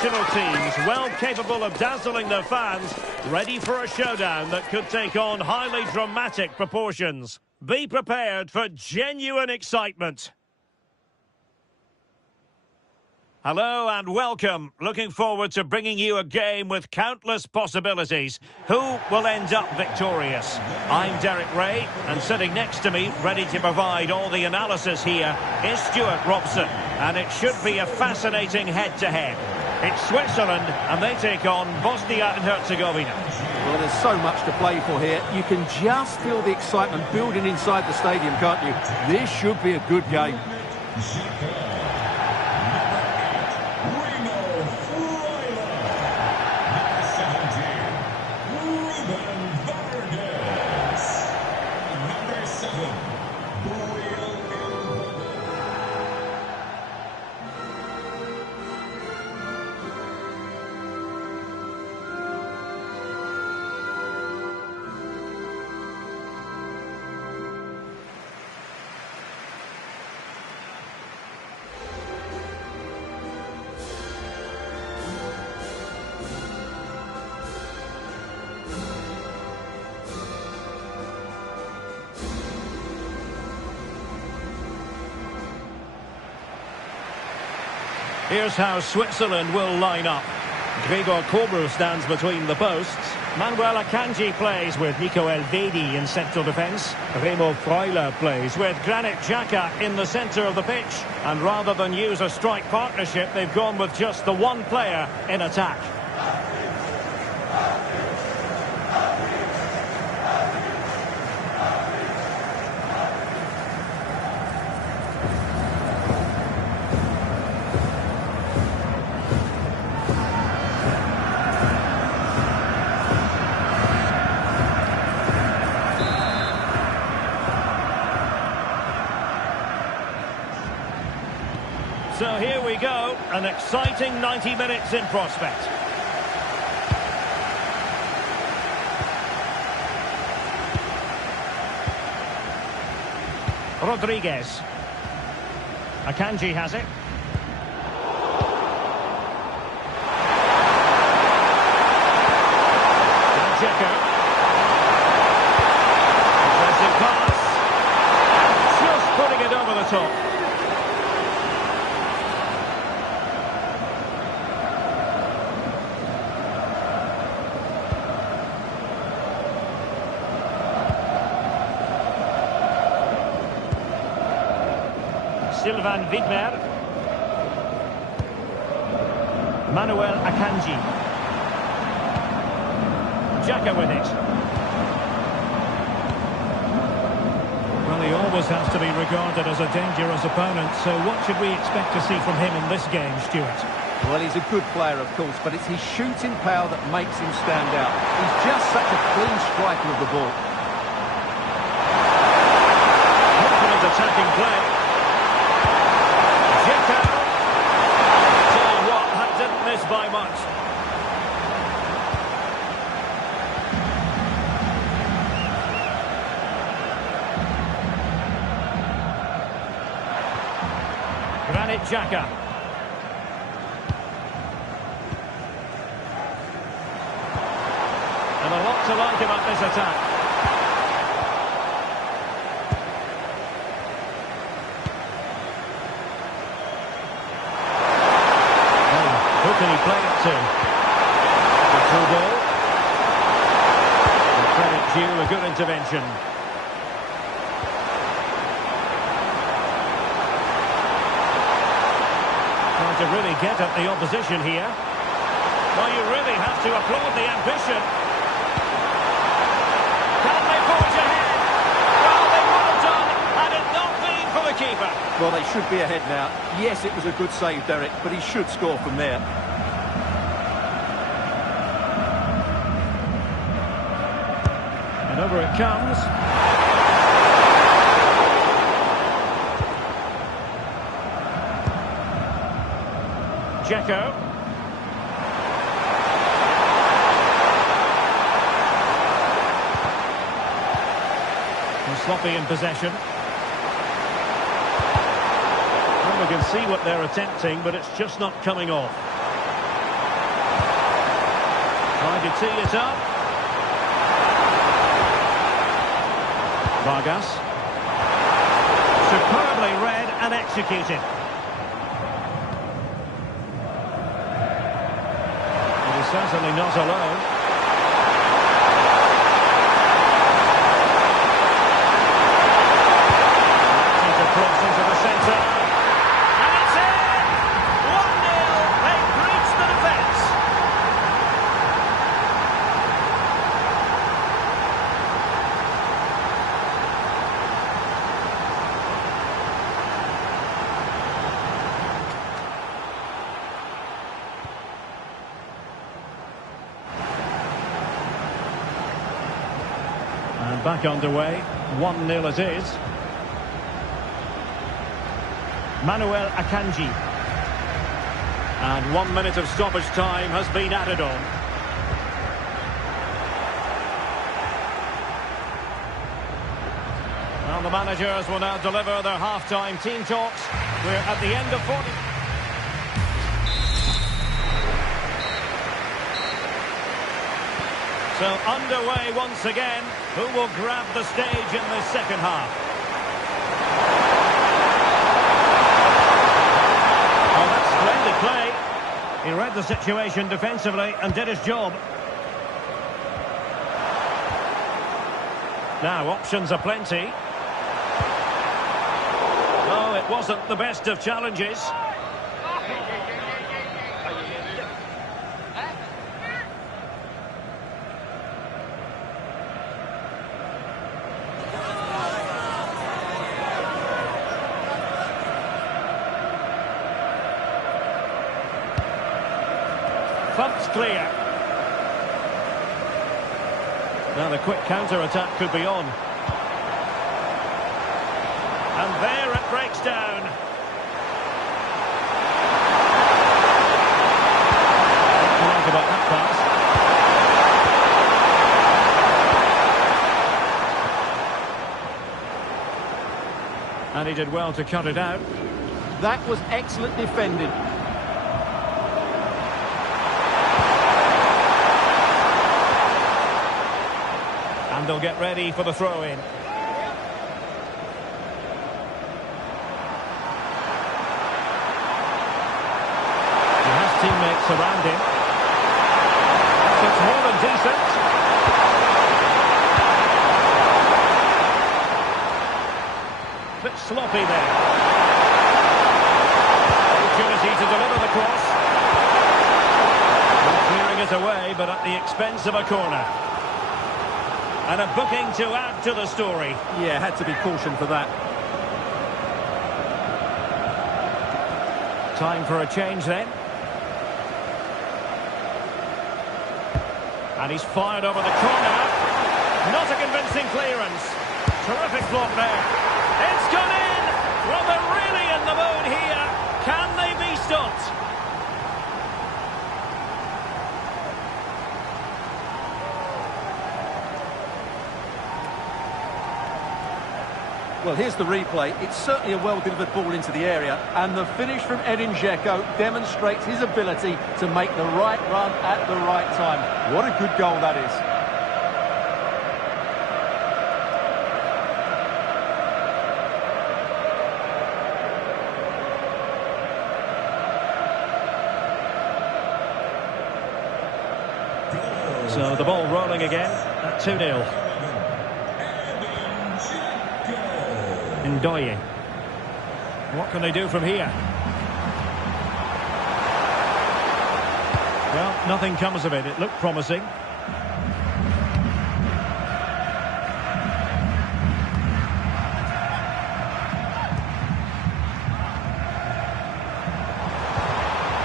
professional teams, well capable of dazzling their fans, ready for a showdown that could take on highly dramatic proportions. Be prepared for genuine excitement. Hello and welcome. Looking forward to bringing you a game with countless possibilities. Who will end up victorious? I'm Derek Ray, and sitting next to me, ready to provide all the analysis here, is Stuart Robson. And it should be a fascinating head-to-head. It's Switzerland, and they take on Bosnia and Herzegovina. Well, there's so much to play for here. You can just feel the excitement building inside the stadium, can't you? This should be a good game. Here's how Switzerland will line up. Gregor Kobru stands between the posts. Manuel Akanji plays with Nico Elvedi in central defence. Remo Freuler plays with Granit Xhaka in the centre of the pitch. And rather than use a strike partnership, they've gone with just the one player in attack. So here we go, an exciting 90 minutes in prospect. Rodriguez. Akanji has it. Dzeko. Impressive pass. Just putting it over the top. Sylvain Widmer. Manuel Akanji. Xhaka with it. Well, he always has to be regarded as a dangerous opponent, so what should we expect to see from him in this game, Stuart? Well, he's a good player, of course, but it's his shooting power that makes him stand out. He's just such a clean striker of the ball. Confident attacking play. Tell you what, that didn't miss by much. Granit Xhaka. And a lot to like about this attack. Who can he play it to? The through ball. The credit due, a good intervention. Trying to really get at the opposition here. Well, you really have to applaud the ambition. Can they forge ahead? Well, they would have done had it not been for the keeper. Well, they should be ahead now. Yes, it was a good save, Derek, but he should score from there. And over it comes. Dzeko. Sloppy in possession. Well, we can see what they're attempting, but it's just not coming off. Trying to tee it up. Vargas. Superbly read and executed. It is certainly not alone. Cross into the centre. And it's in! 1-0. They breach the defence. And back underway. 1-0 it is. Manuel Akanji. And 1 minute of stoppage time has been added on. Well, the managers will now deliver their half-time team talks. We're at the end of 40. So underway once again. Who will grab the stage in this second half? Splendid play. He read the situation defensively and did his job. Now, options are plenty. Oh, it wasn't the best of challenges. Pump's clear. Now the quick counter-attack could be on. And there it breaks down. Right about that pass. And he did well to cut it out. That was excellent defending. And they'll get ready for the throw-in. He has teammates around him. It's more than decent. Bit sloppy there. Opportunity to deliver the cross. Clearing it away, but at the expense of a corner. And a booking to add to the story. Yeah, had to be cautioned for that. Time for a change then. And he's fired over the corner. Not a convincing clearance. Terrific block there. It's gone in! Well, they're really in the mood here. Can they be stopped? Well, here's the replay. It's certainly a well-delivered ball into the area, and the finish from Edin Dzeko demonstrates his ability to make the right run at the right time. What a good goal that is. So the ball rolling again at 2-0. Ndoye. What can they do from here? Well, nothing comes of it. It looked promising.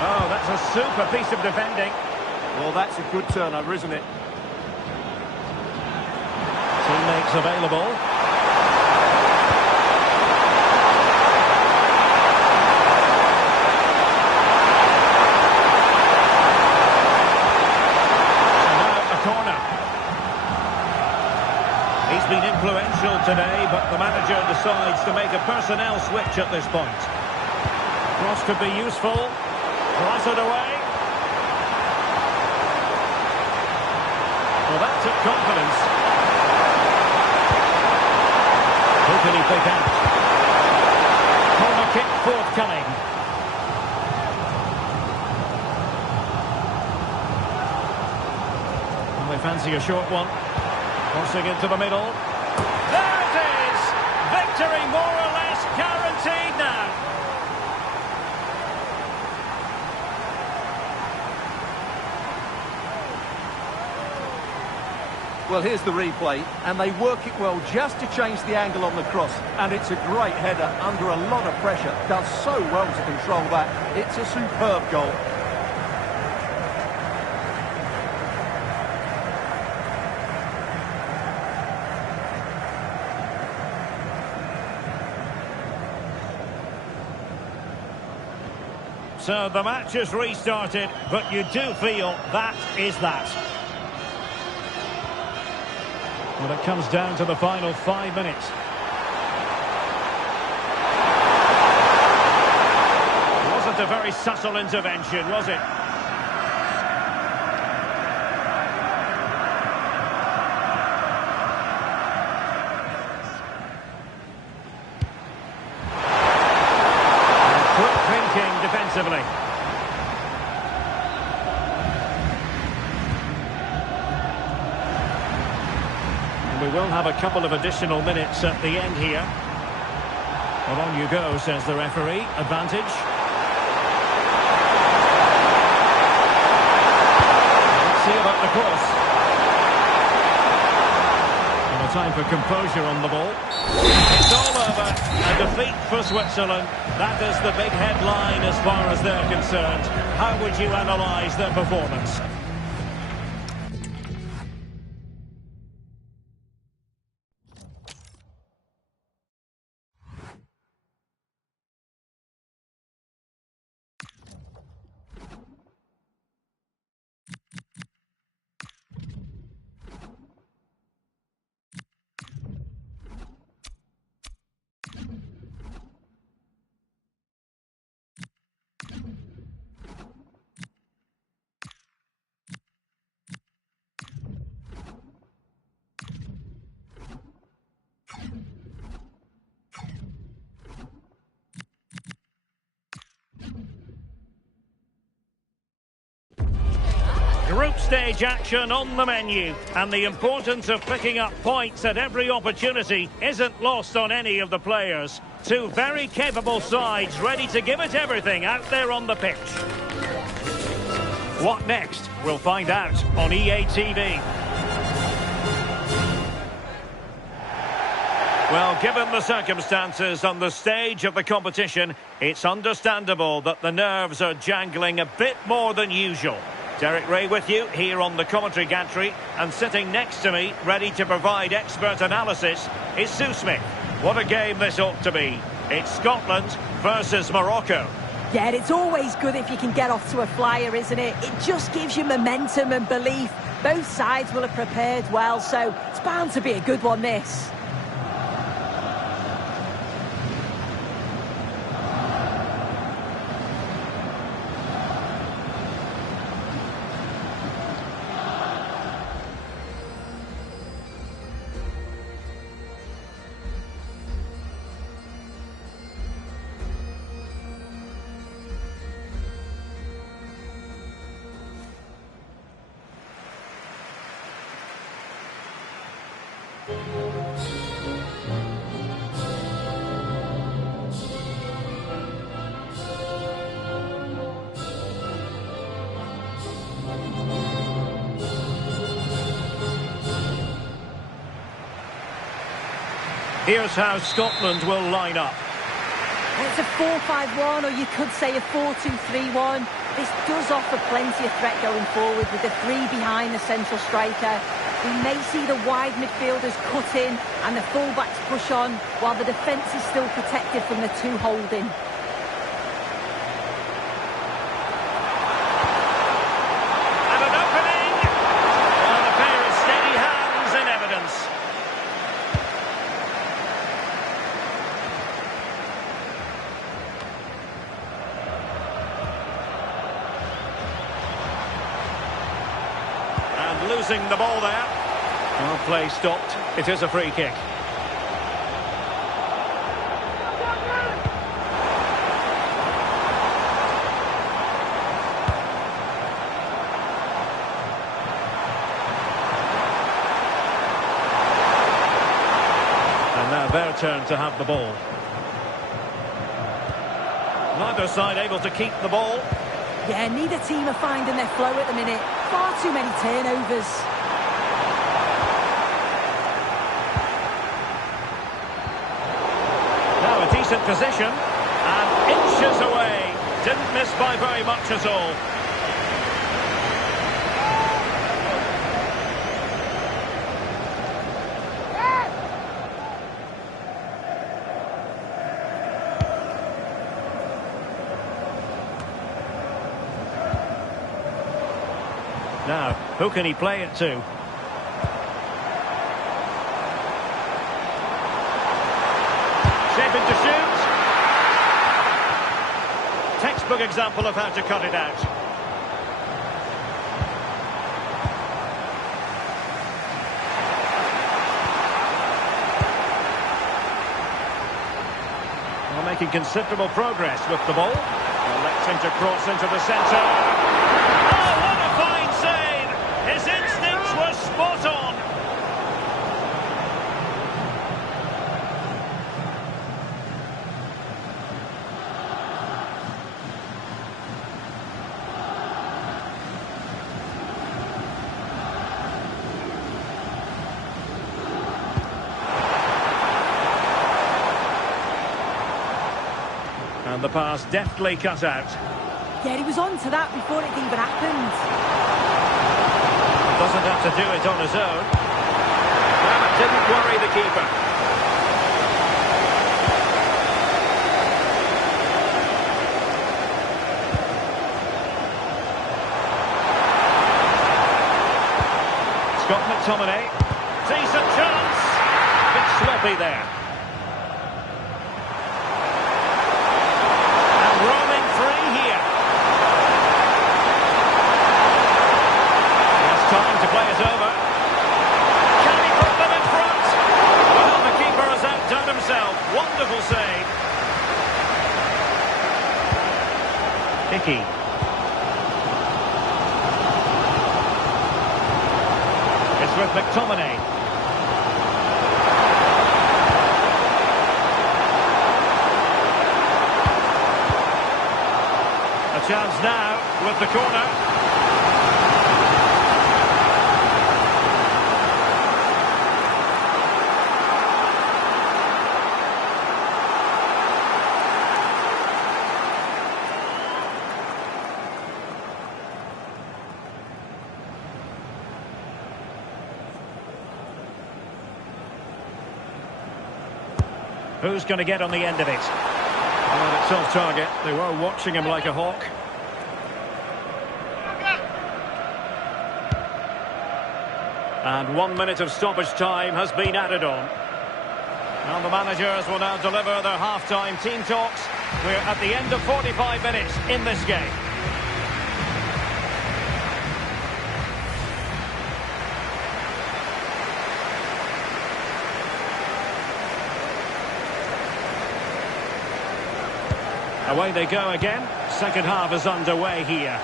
Oh, that's a super piece of defending. Well, that's a good turnover, isn't it? Teammates available. He's been influential today, but the manager decides to make a personnel switch at this point. Cross could be useful. Cross it away. Well, that took confidence. Who can he pick out? Corner kick forthcoming. And they fancy a short one. Crossing into the middle. There it is! Victory more or less guaranteed now. Well, here's the replay, and they work it well just to change the angle on the cross. And it's a great header under a lot of pressure. Does so well to control that. It's a superb goal. So the match has restarted, but you do feel that is that. Well, it comes down to the final 5 minutes. Wasn't a very subtle intervention, was it? Quick thinking defensively. We will have a couple of additional minutes at the end here. Well, on you go, says the referee. Advantage. Let's see about the cross. And a time for composure on the ball. It's all over. A defeat for Switzerland. That is the big headline as far as they're concerned. How would you analyse their performance? Group stage action on the menu, and the importance of picking up points at every opportunity isn't lost on any of the players. Two very capable sides ready to give it everything out there on the pitch. What next? We'll find out on EA TV. Well, given the circumstances on the stage of the competition, it's understandable that the nerves are jangling a bit more than usual. Derek Ray with you here on the commentary gantry, and sitting next to me, ready to provide expert analysis, is Sue Smith. What a game this ought to be. It's Scotland versus Morocco. Yeah, it's always good if you can get off to a flyer, isn't it? It just gives you momentum and belief. Both sides will have prepared well, so it's bound to be a good one, this. Here's how Scotland will line up. It's a 4-5-1, or you could say a 4-2-3-1. This does offer plenty of threat going forward with the three behind the central striker. We may see the wide midfielders cut in and the fullbacks push on, while the defence is still protected from the two holding. And an opening! And a pair of steady hands in evidence. And And losing the ball there. Well, play stopped. It is a free kick. And now their turn to have the ball. Neither side able to keep the ball. Yeah, neither team are finding their flow at the minute. Far too many turnovers. Now a decent position. And inches away. Didn't miss by very much at all. Now, who can he play it to? Shaping to shoot. Textbook example of how to cut it out. Well, making considerable progress with the ball. Electing to cross into the centre. His instincts were spot on. And the pass deftly cut out. Yeah, he was on to that before it even happened. Doesn't have to do it on his own. Well, it didn't worry the keeper. Scott McTominay. Decent chance. Bit sloppy there. And roaming free here. Time to play it over. Can he put them in front? Well, the keeper has outdone himself. Wonderful save. Hickey. It's with McTominay. A chance now with the corner. Who's going to get on the end of it? Well, it's off target. They were watching him like a hawk. And 1 minute of stoppage time has been added on. And the managers will now deliver their half-time team talks. We're at the end of 45 minutes in this game. Away they go again. Second half is underway here.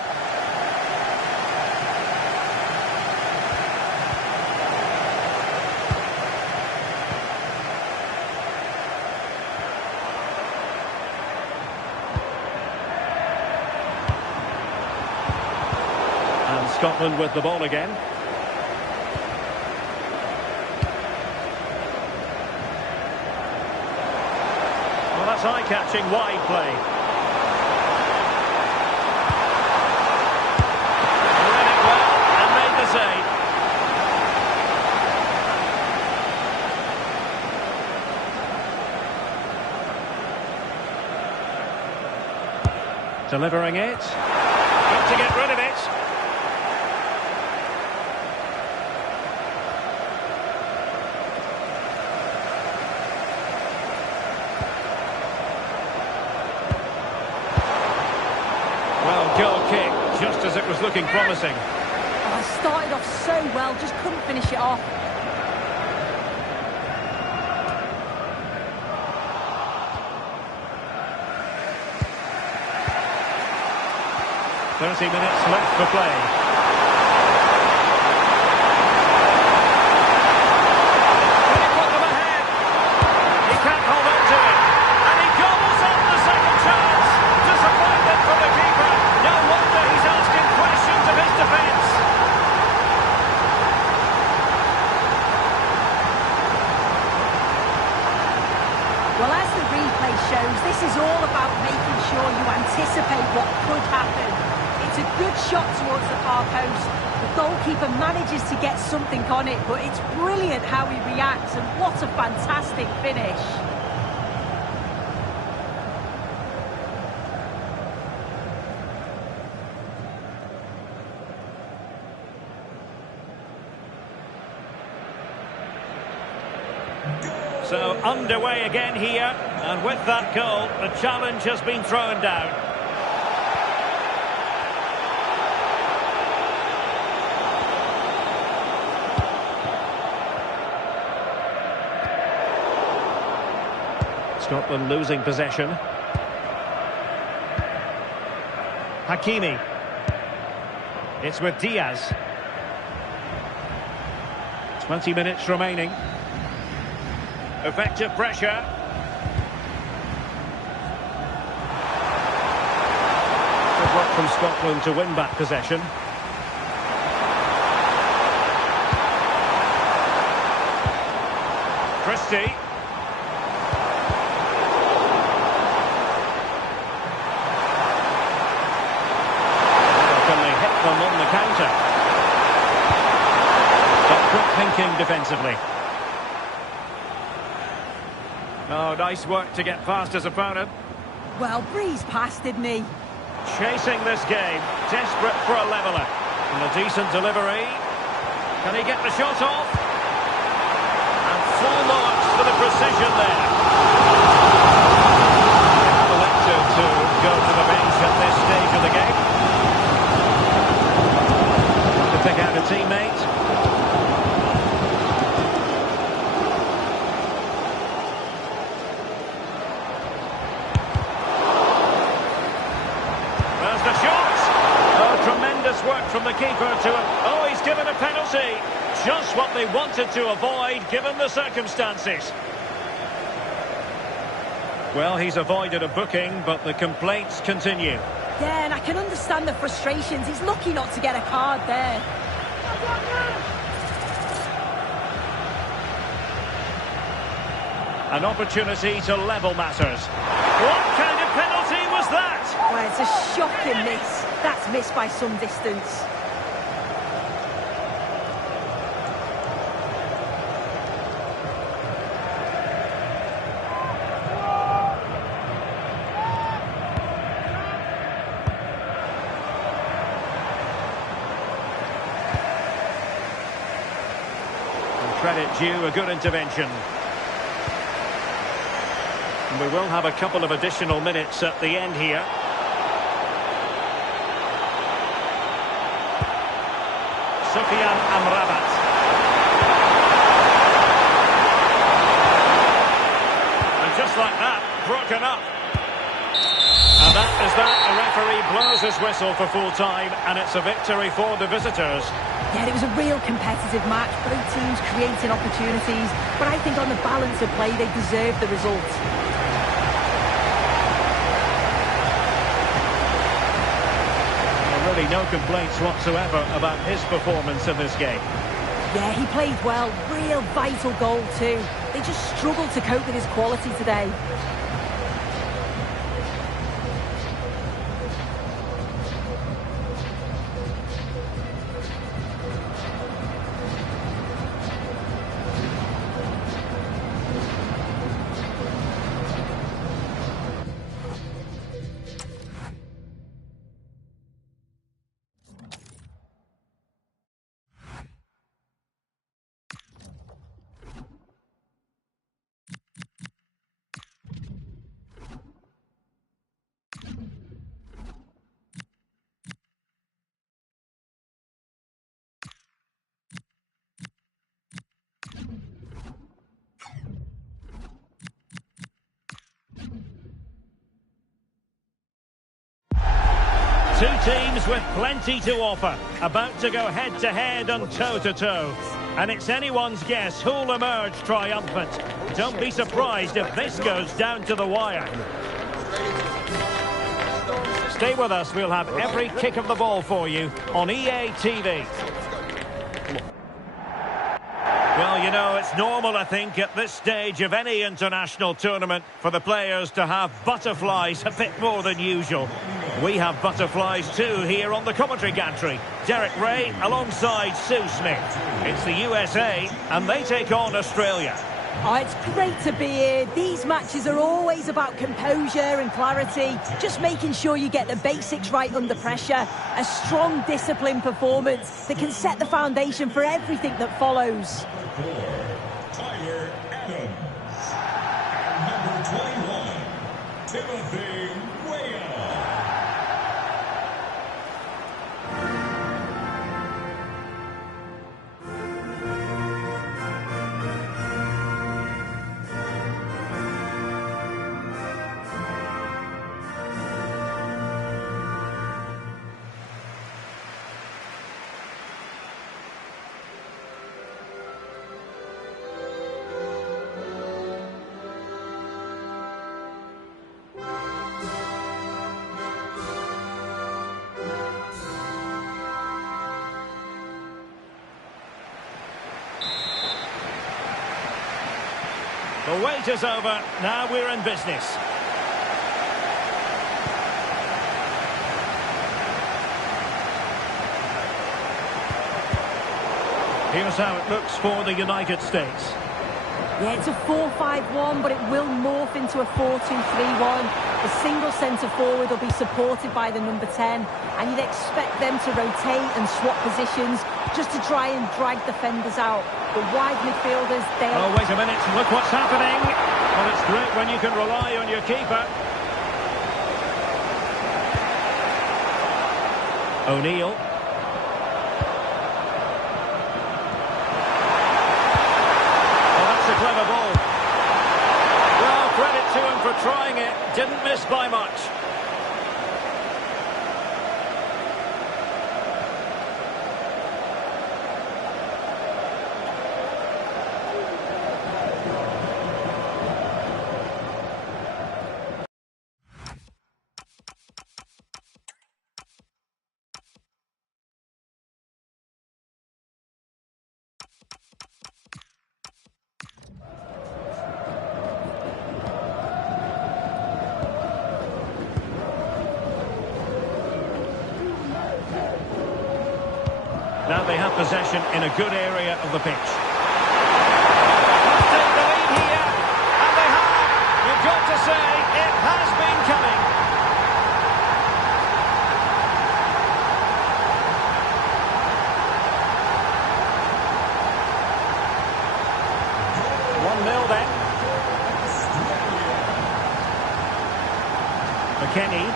And Scotland with the ball again. Well, that's eye-catching wide play. Read it well and made the save. Delivering it. Got to get rid of it. Well, goal kick, just as it was looking promising. I I started off so well, just couldn't finish it off. "30 minutes left for play." Well, as the replay shows, this is all about making sure you anticipate what could happen. It's a good shot towards the far post. The goalkeeper manages to get something on it, but it's brilliant how he reacts, and what a fantastic finish. So underway again here, and with that goal, the challenge has been thrown down. Scotland losing possession. Hakimi. It's with Diaz. 20 minutes remaining. Effective pressure. Good work from Scotland to win back possession. Christie. Can they hit them on the counter? But quick thinking defensively. Oh, nice work to get past his opponent. Well, breezed past, didn't he? Chasing this game, desperate for a leveller. And a decent delivery. Can he get the shot off? And full marks for the precision there. Elected to go to the bench at this stage of the game. To pick out a teammate. Work from the keeper to oh, he's given a penalty. Just what they wanted to avoid given the circumstances. Well, he's avoided a booking, but the complaints continue. Yeah, and I can understand the frustrations. He's lucky not to get a card there. An opportunity to level matters. What kind of penalty was that? Well, it's a shocking miss. That's missed by some distance. And credit due, a good intervention. And we will have a couple of additional minutes at the end here. Sufyan Amrabat. And just like that, broken up. And that is that. The referee blows his whistle for full time, and it's a victory for the visitors. Yeah, it was a real competitive match. Both teams creating opportunities, but I think on the balance of play, they deserved the result. Really no complaints whatsoever about his performance in this game. Yeah, he played well. Real vital goal too. They just struggled to cope with his quality today. Two teams with plenty to offer, about to go head-to-head and toe-to-toe. And it's anyone's guess who'll emerge triumphant. Don't be surprised if this goes down to the wire. Stay with us, we'll have every kick of the ball for you on EA TV. Well, you know, it's normal, I think, at this stage of any international tournament for the players to have butterflies a bit more than usual. We have butterflies too here on the commentary gantry. Derek Ray alongside Sue Smith. It's the USA and they take on Australia. Oh, it's great to be here. These matches are always about composure and clarity, just making sure you get the basics right under pressure. A strong, disciplined performance that can set the foundation for everything that follows. Tyler Adams. And number 21, Timothy Weah. The wait is over, now we're in business. Here's how it looks for the United States. Yeah, it's a 4-5-1, but it will morph into a 4-2-3-1. The single centre-forward will be supported by the number 10, and you'd expect them to rotate and swap positions just to try and drag defenders out. The wide midfielders, they... Oh, wait a minute, look what's happening. Well, it's great when you can rely on your keeper. O'Neill. Oh, that's a clever ball. Well, credit to him for trying it. Didn't miss by much. Now they have possession in a good area of the pitch. Take the lead here, and they have. You've got to say, it has been coming. McKennie.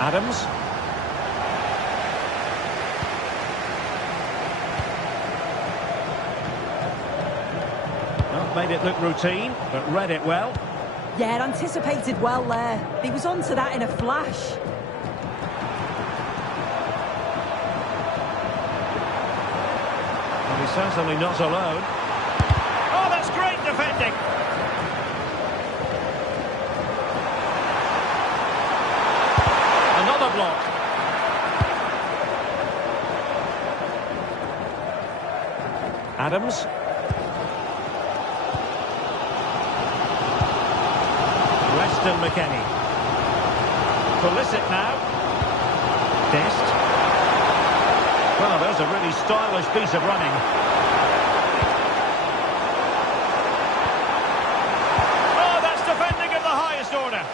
Adams. Well, made it look routine, but read it well. Yeah, it anticipated well there. He was onto that in a flash. Well, he's certainly not alone. Oh, that's great defending. Another block. Adams. Weston McKennie. Pulisic now. Dest. Well, there's a really stylish piece of running. Oh, that's defending of the highest order.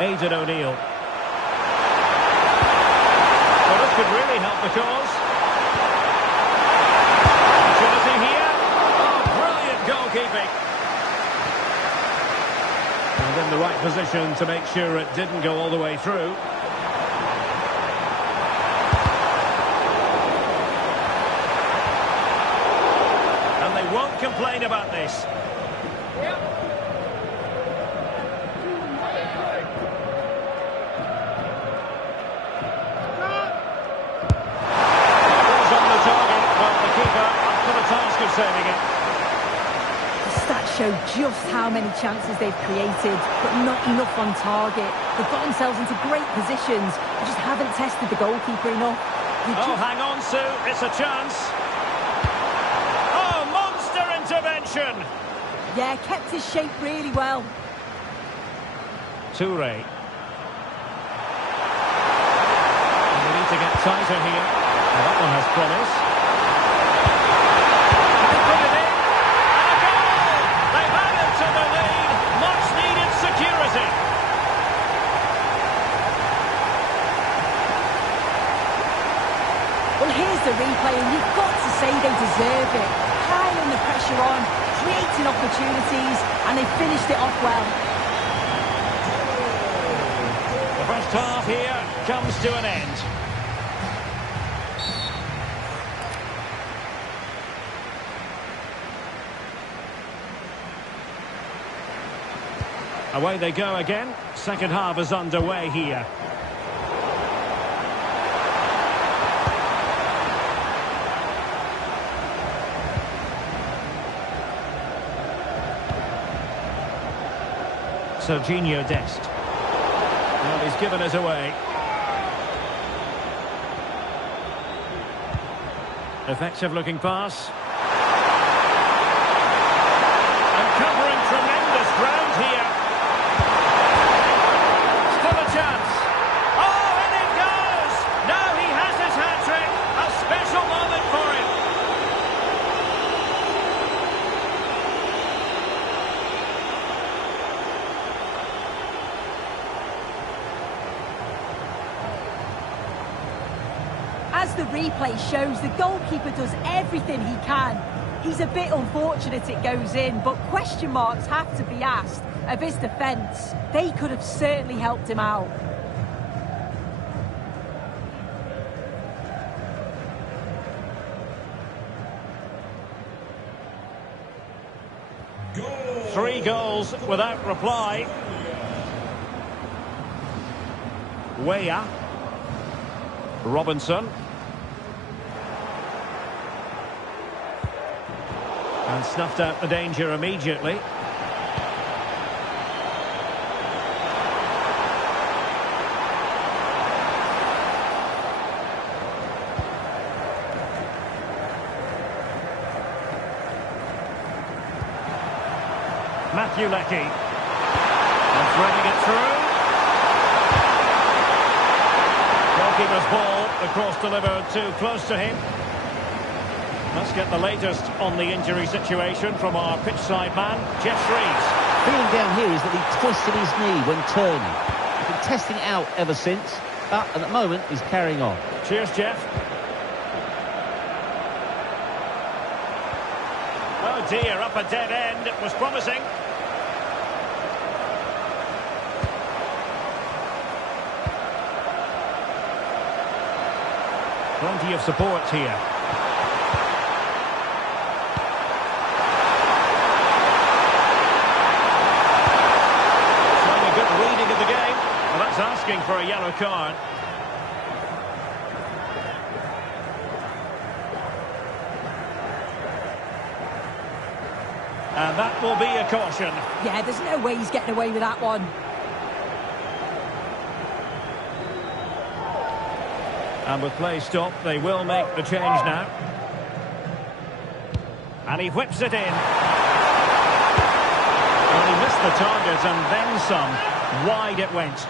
Aidan O'Neill. Well, this could really help the cause. Opportunity here. Oh, brilliant goalkeeping. And in the right position to make sure it didn't go all the way through. And they won't complain about this. just how many chances they've created, but not enough on target. They've got themselves into great positions, they just haven't tested the goalkeeper enough. Oh, hang on, Sue, it's a chance. Oh, monster intervention! Yeah, kept his shape really well. Toure. We need to get tighter here. Well, that one has promise. Can put it in, and a goal! They've added to the lead. Much needed security. Well, here's the replay, and you've got to say they deserve it. Piling the pressure on, creating opportunities, and they finished it off well. The first half here comes to an end. Away they go again. Second half is underway here. Serginho Dest. Well, he's given it away. Effective looking pass. And covering tremendous ground here. Still a chance. Oh, and it goes! Now he has his hat-trick. A special moment for him. As the replay shows, the goalkeeper does everything he can. He's a bit unfortunate it goes in, but question marks have to be asked of his defence. They could have certainly helped him out. Goal. 3 goals without reply. Weah. Robinson. And snuffed out the danger immediately. Matthew Leckie. And threading it through. Goalkeeper's ball, the cross delivered too close to him. Let's get the latest on the injury situation from our pitchside man, Jeff Shreves. Feeling down here is that he twisted his knee when turning. He's been testing it out ever since, but at the moment he's carrying on. Cheers, Jeff. Oh dear, up a dead end. It was promising. Plenty of support here. Showing a good reading of the game. Well, that's asking for a yellow card. And that will be a caution. Yeah, there's no way he's getting away with that one. And with play stopped, they will make the change now. And he whips it in. Well, he missed the target and then some. Wide it went.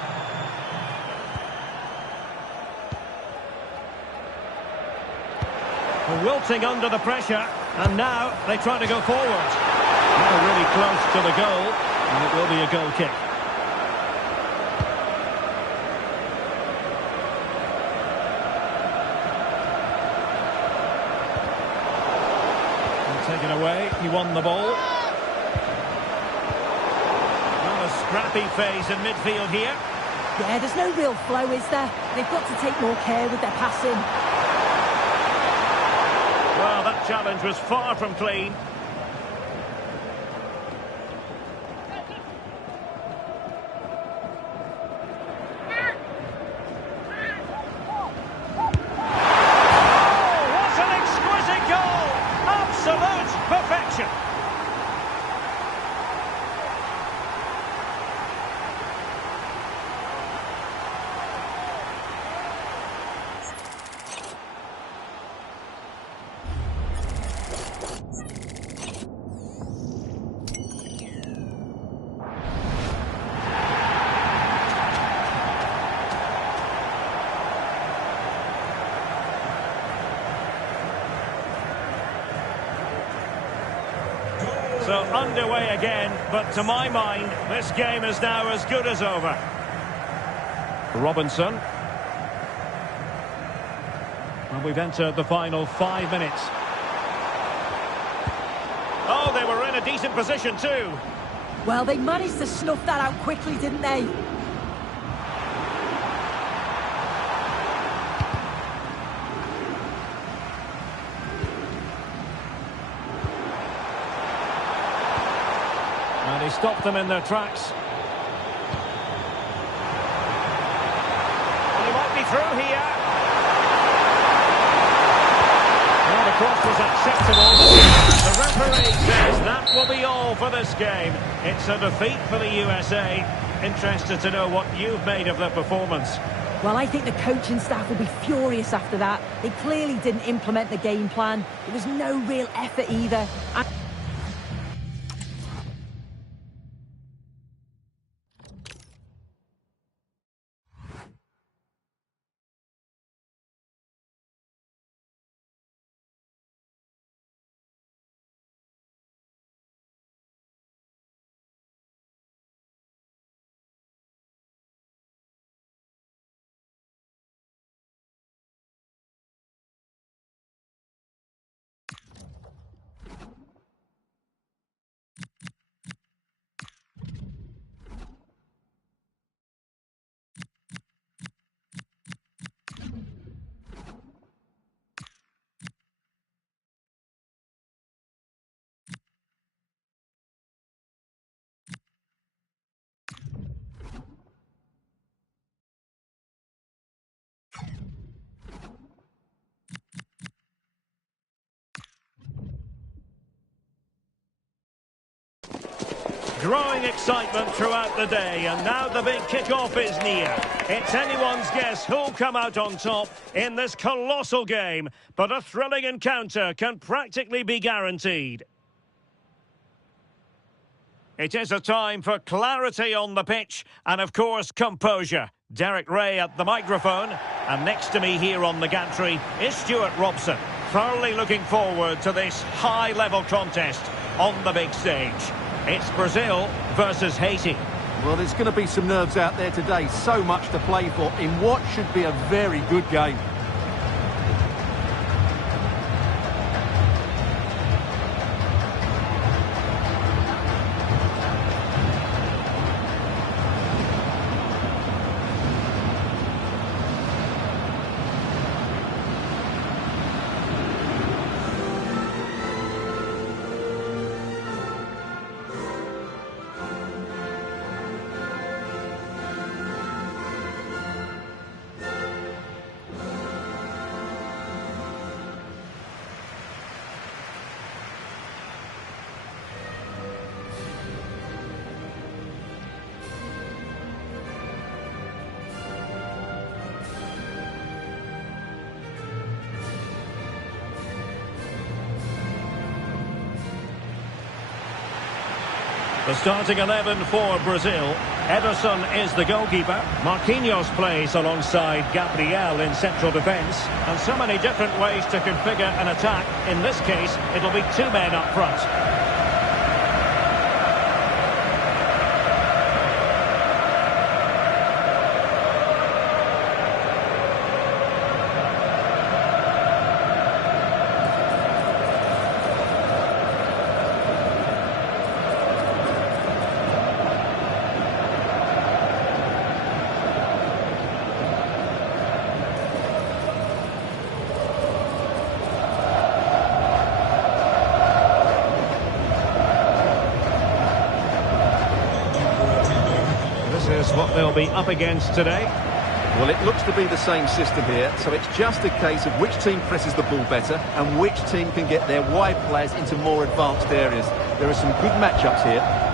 Wilting under the pressure. And now they try to go forward. They're really close to the goal. And it will be a goal kick. Taken away, he won the ball. Well, a scrappy phase in midfield here. Yeah, there's no real flow, is there? They've got to take more care with their passing. Well, that challenge was far from clean. underway again, but to my mind, this game is now as good as over. Robinson. And we've entered the final 5 minutes. Oh, they were in a decent position too. Well, they managed to snuff that out quickly, didn't they? And he stopped them in their tracks. And he might be through here. Well, the cross was acceptable. The referee says that will be all for this game. It's a defeat for the USA. Interested to know what you've made of their performance. Well, I think the coaching staff will be furious after that. They clearly didn't implement the game plan. There was no real effort either. Growing excitement throughout the day, and now the big kick-off is near. It's anyone's guess who'll come out on top in this colossal game, but a thrilling encounter can practically be guaranteed. It is a time for clarity on the pitch and, of course, composure. Derek Ray at the microphone, and next to me here on the gantry is Stuart Robson. Thoroughly looking forward to this high-level contest on the big stage. It's Brazil versus Haiti. Well, there's going to be some nerves out there today. So much to play for in what should be a very good game. The starting 11 for Brazil. Ederson is the goalkeeper. Marquinhos plays alongside Gabriel in central defence. And so many different ways to configure an attack. In this case, it'll be two men up front. This is what they'll be up against today. Well, it looks to be the same system here, so it's just a case of which team presses the ball better and which team can get their wide players into more advanced areas. There are some good matchups here.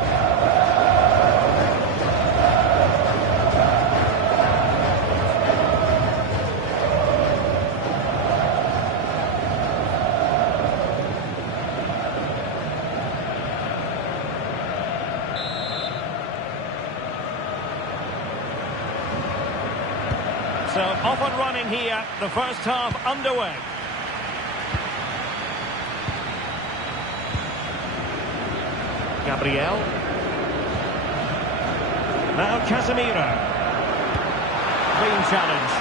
So off and running here, the first half underway. Gabriel. Now Casemiro. Clean challenge.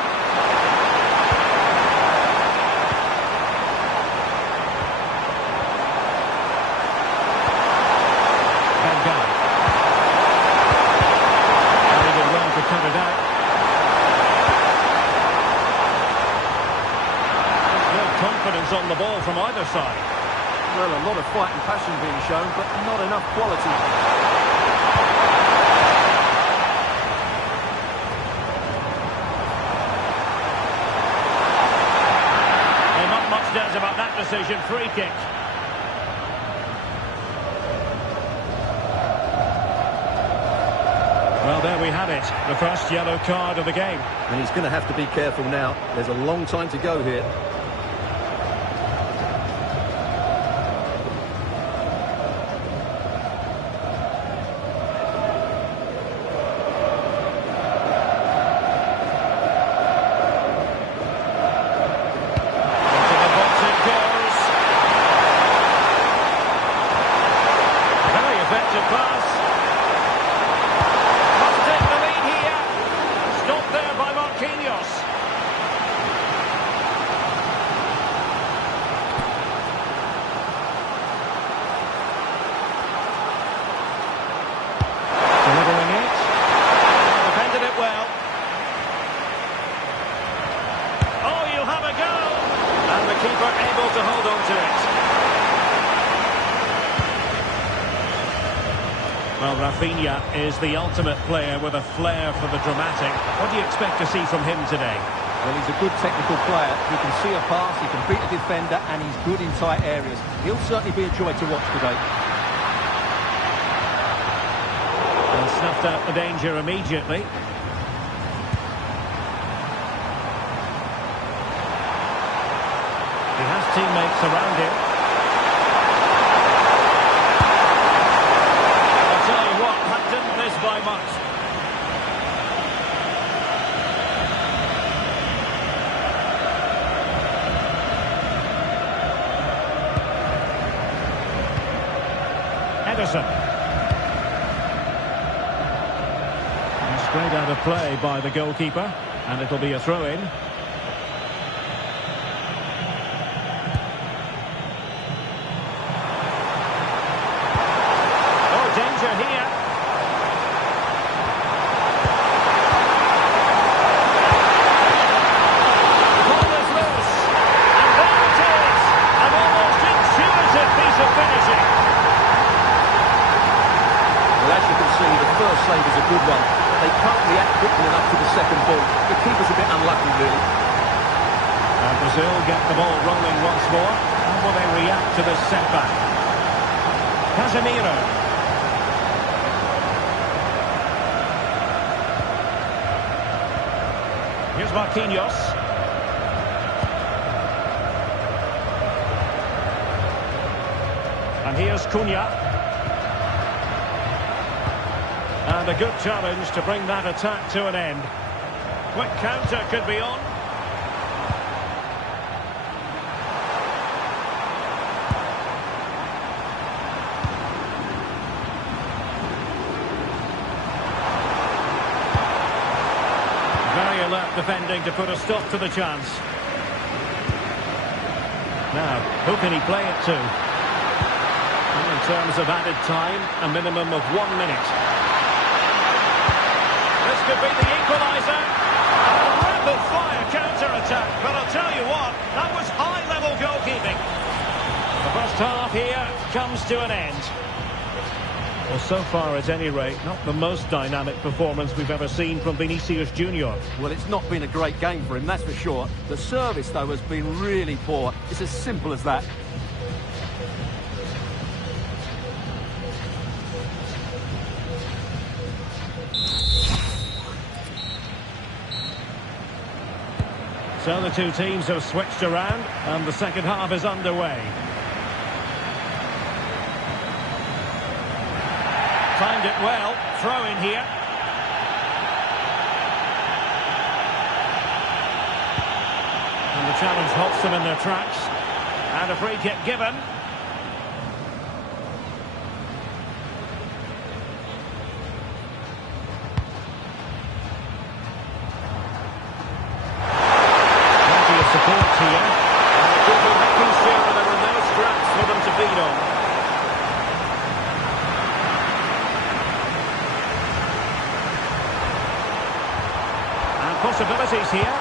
Van Dijk. Very did well to cut it out. Confidence on the ball from either side. Well, a lot of fight and passion being shown, but not enough quality. Well, not much doubt about that decision. Free kick. Well, there we have it. The first yellow card of the game. And he's going to have to be careful now. There's a long time to go here. Well, Rafinha is the ultimate player with a flair for the dramatic. What do you expect to see from him today? Well, he's a good technical player. He can see a pass, he can beat a defender, and he's good in tight areas. He'll certainly be a joy to watch today. And snuffed out the danger immediately. He has teammates around him. Didn't miss by much. Ederson. And straight out of play by the goalkeeper, and it'll be a throw-in. Oh, danger here. Save is a good one. They can't react quickly enough to the second ball. The keeper's a bit unlucky, really. And Brazil get the ball rolling once more. How will they react to this setback? Casemiro. Here's Marquinhos. And here's Cunha. And a good challenge to bring that attack to an end. Quick counter could be on. Very alert defending to put a stop to the chance. Now, who can he play it to? Well, in terms of added time, a minimum of 1 minute. This could be the equaliser. A rapid-fire counter-attack. But I'll tell you what, that was high-level goalkeeping. The first half here comes to an end. Well, so far, at any rate, not the most dynamic performance we've ever seen from Vinicius Junior. Well, it's not been a great game for him, that's for sure. The service, though, has been really poor. It's as simple as that. So the two teams have switched around, and the second half is underway. Timed it well. Throw in here. And the challenge halts them in their tracks. And a free kick given. possibilities here.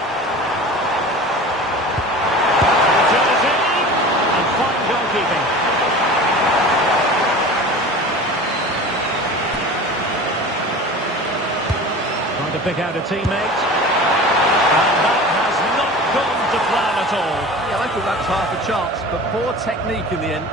Opportunity, and fine goalkeeping. Trying to pick out a teammate. And that has not gone to plan at all. Yeah, I thought that was half a chance, but poor technique in the end.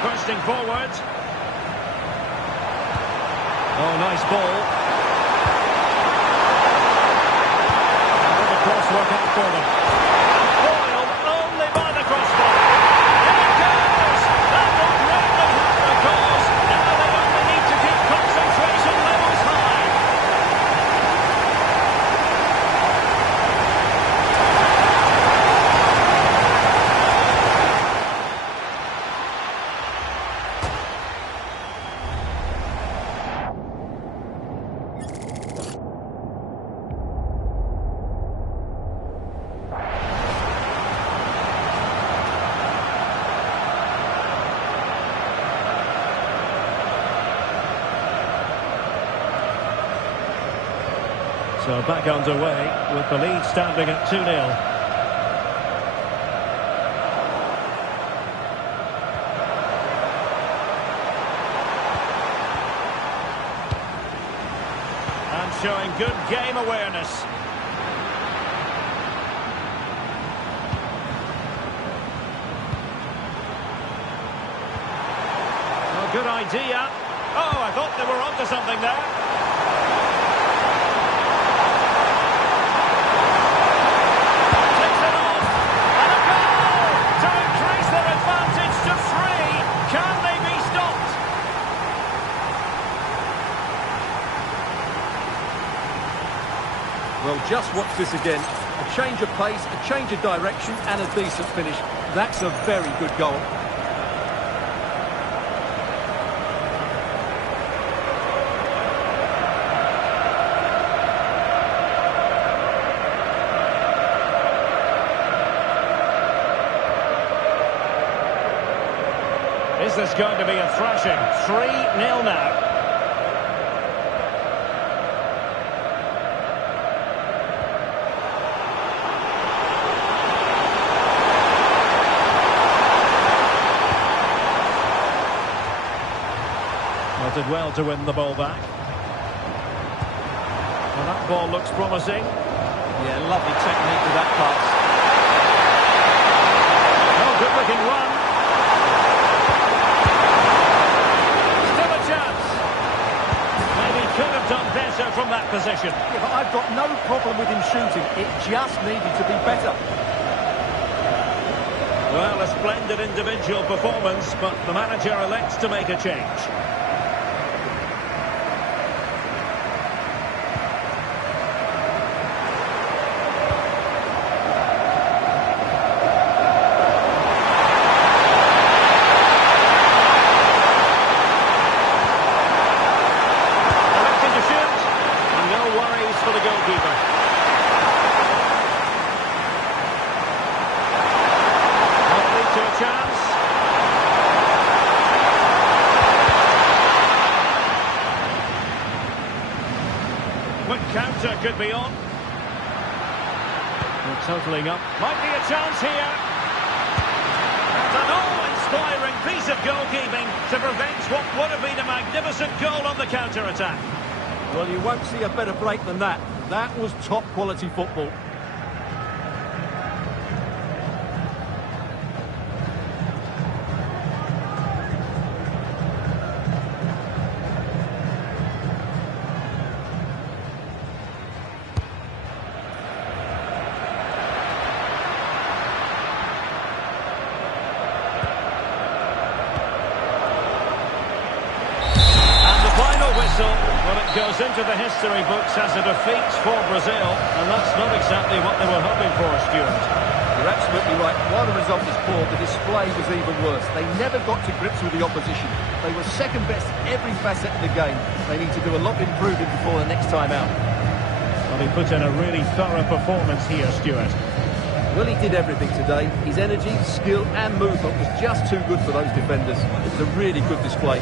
Bursting forward. Oh, nice ball. The cross work out for them. Foiled only by the crossbar. Here it goes! That will greatly help the cause. Now they only need to keep concentration levels high. So back underway with the lead standing at 2-0. And showing good game awareness. Well, good idea. Oh, I thought they were onto something there. Well, just watch this again. A change of pace, a change of direction, and a decent finish. That's a very good goal. Is this going to be a thrashing? 3-0 now. Did well to win the ball back. Well, that ball looks promising. Yeah, lovely technique with that pass. Oh, good-looking run. Still a chance. Maybe could have done better from that position. Yeah, but I've got no problem with him shooting. It just needed to be better. Well, a splendid individual performance, but the manager elects to make a change. For the goalkeeper. Might lead to a chance. Quick counter could be on. They're totalling up. Might be a chance here. And an awe-inspiring piece of goalkeeping to prevent what would have been a magnificent goal on the counter-attack. Well, you won't see a better break than that. That was top-quality football. And the final whistle, will it go goes into the history books as a defeat for Brazil, and that's not exactly what they were hoping for, Stuart. You're absolutely right. While the result was poor, the display was even worse. They never got to grips with the opposition. They were second best in every facet of the game. They need to do a lot of improving before the next time out. Well, he put in a really thorough performance here, Stuart. Well, he did everything today. His energy, skill and movement was just too good for those defenders. It was a really good display.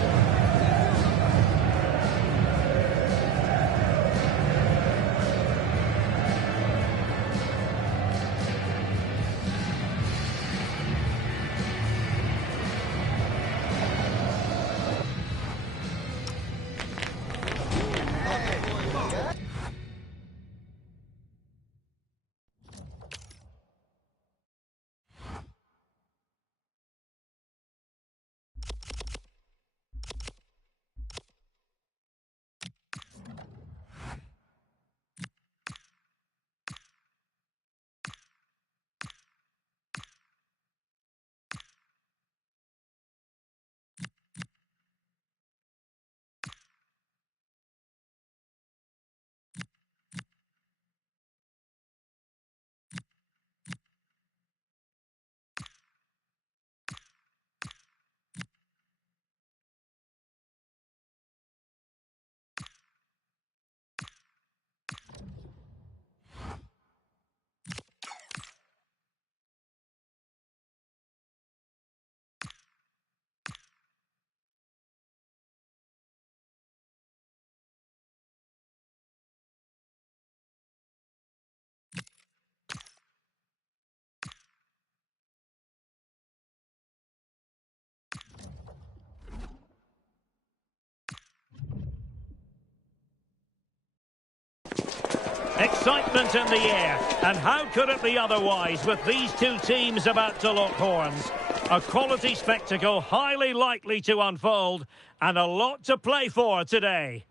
Excitement in the air, and how could it be otherwise with these two teams about to lock horns? A quality spectacle highly likely to unfold, and a lot to play for today.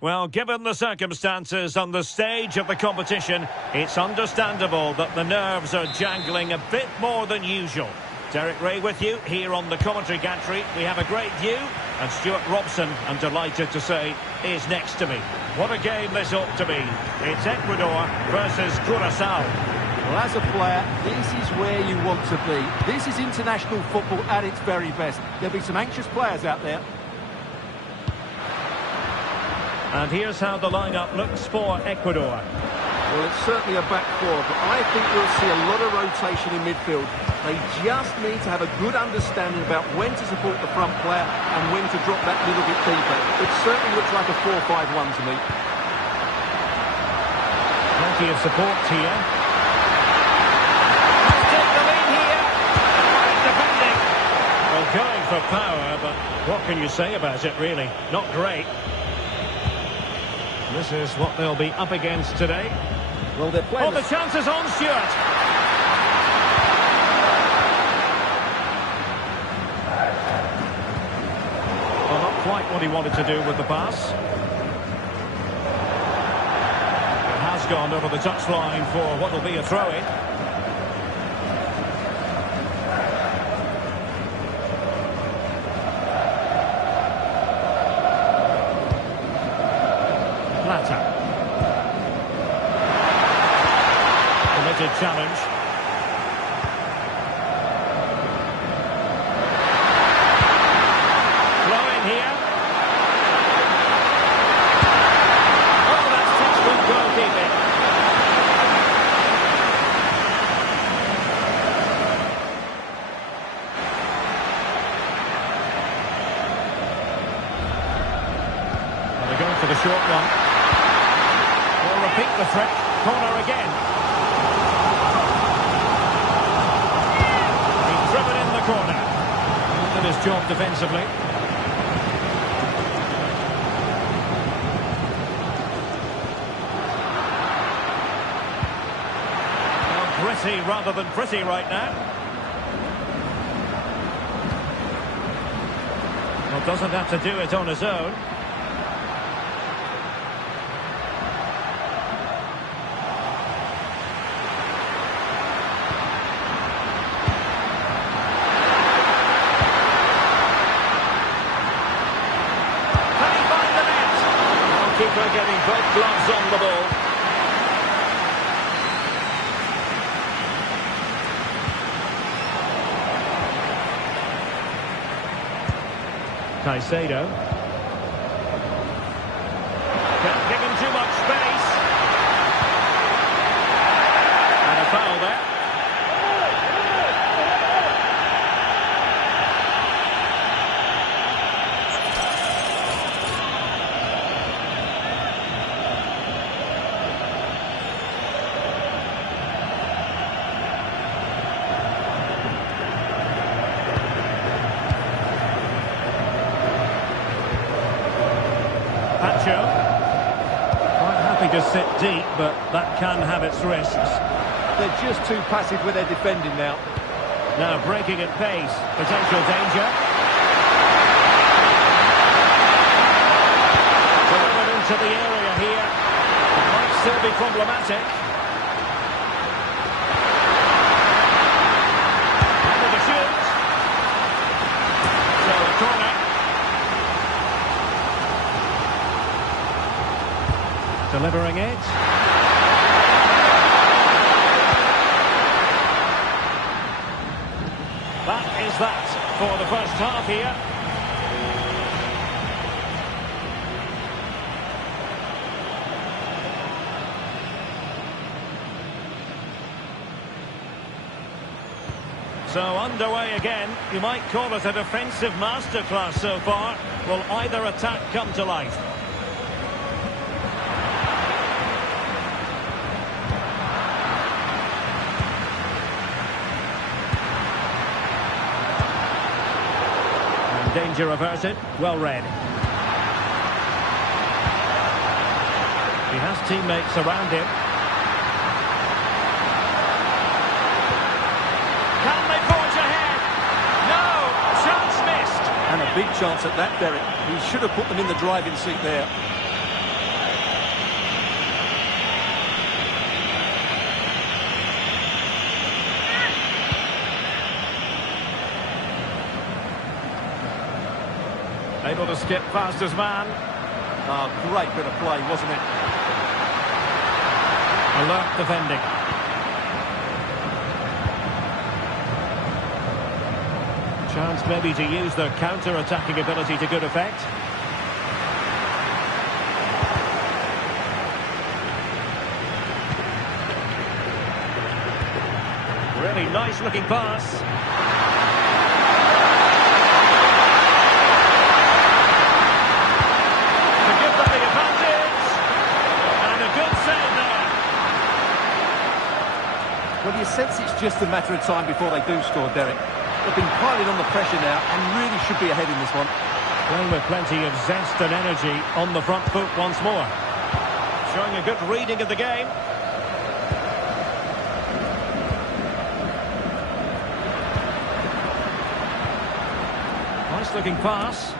Well, given the circumstances on the stage of the competition, it's understandable that the nerves are jangling a bit more than usual. Derek Ray with you here on the commentary gantry. We have a great view, and Stuart Robson, I'm delighted to say, is next to me. What a game this ought to be. It's Ecuador versus Curaçao. Well, as a player, this is where you want to be. This is international football at its very best. There'll be some anxious players out there. And here's how the lineup looks for Ecuador. Well, it's certainly a back four, but I think we'll see a lot of rotation in midfield. They just need to have a good understanding about when to support the front player and when to drop that little bit deeper. It certainly looks like a 4-5-1 to me. Plenty of support here. Let's take the lead here. Fine defending. Well, going for power, but what can you say about it, really? Not great. This is what they'll be up against today. Well, they're playing... Oh, the chance is on, Stuart. Well, not quite what he wanted to do with the pass. It has gone over the touchline for what will be a throw-in. Challenge. Flowing here. Oh, that's textbook goalkeeping. Well, they're going for the short one. We'll repeat the threat. Corner again. Corner. Did his job defensively. Well, gritty rather than pretty right now. Well, doesn't have to do it on his own. goalkeeper getting both gloves on the ball. Caicedo. Can't give him too much space. And a foul there. Quite happy to sit deep, but that can have its risks. They're just too passive with their defending now. Now breaking at pace, potential danger. Delivered into the area here. It might still be problematic. Under the shoot. So a corner. Delivering it. That is that for the first half here. So underway again. You might call it a defensive masterclass so far. Will either attack come to life? Danger averted, well read. He has teammates around him. Can they forge ahead? No, chance missed. And a big chance at that, Derek. He should have put them in the driving seat there. Able to skip past his man. Oh, great bit of play, wasn't it? Alert defending. Chance maybe to use their counter-attacking ability to good effect. Really nice looking pass. Well, you sense it's just a matter of time before they do score, Derek. They've been piling on the pressure now and really should be ahead in this one. Playing with plenty of zest and energy on the front foot once more. Showing a good reading of the game. Nice looking pass.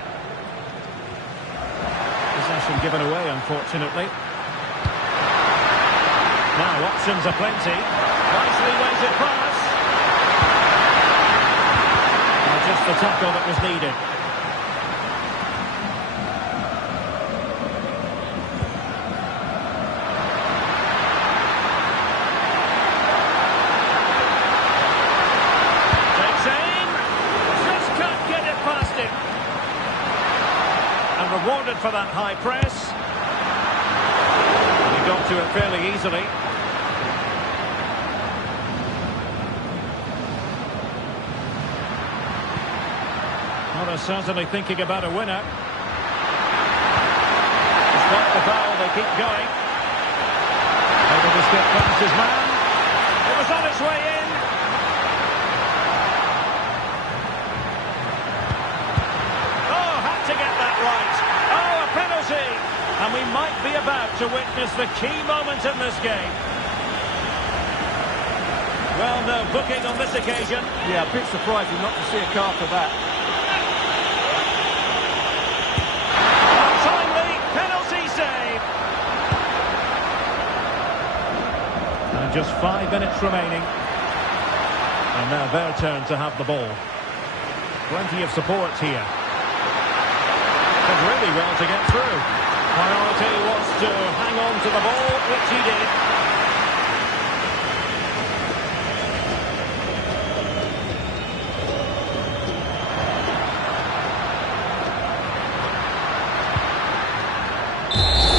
Possession given away, unfortunately. Now options are plenty. Nicely weighted pass. Just the tackle that was needed. Takes aim. Just can't get it past him. And rewarded for that high press. He got to it fairly easily. Well, they're certainly thinking about a winner. Despite the foul, they keep going. Able to skip past his man. It was on its way in. Oh, had to get that right. Oh, a penalty. And we might be about to witness the key moment in this game. Well, no booking on this occasion. Yeah, a bit surprising not to see a card for that. Just 5 minutes remaining. And now their turn to have the ball. Plenty of support here. Did really well to get through. Priority was to hang on to the ball, which he did.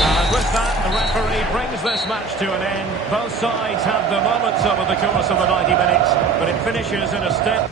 And with that, the referee brings this match to an end. Both sides have the moments over the course of the 90 minutes, but it finishes in a step.